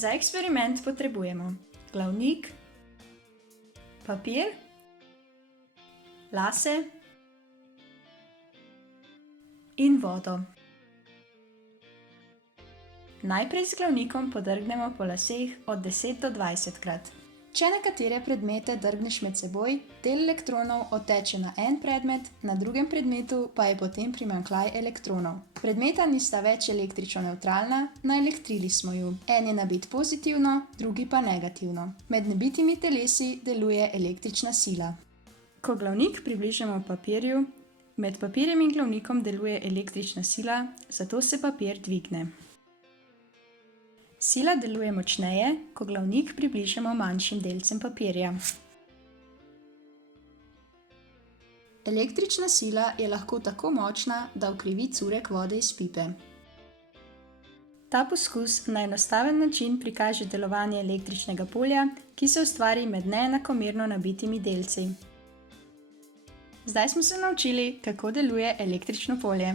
Za eksperiment potrebujemo glavnik, papir, lase in vodo. Najprej z glavnikom podrgnemo po laseh od 10 do 20krat. Če nekatere predmete drgneš med seboj, del elektronov odteče na en predmet, na drugem predmetu pa je potem primanjkljaj elektronov. Predmeta nista več električno nevtralna, naelektrili smo ju. En je nabit pozitivno, drugi pa negativno. Med nabitimi telesi deluje električna sila. Ko glavnik približamo papirju, med papirjem in glavnikom deluje električna sila, zato se papir dvigne. Sila deluje močneje, ko glavnik približamo manjšim delcem papirja. Električna sila je lahko tako močna, da ukrivi curek vode iz pipe. Ta poskus na enostaven način prikaže delovanje električnega polja, ki se ustvari med neenakomerno nabitimi delci. Zdaj smo se naučili, kako deluje električno polje.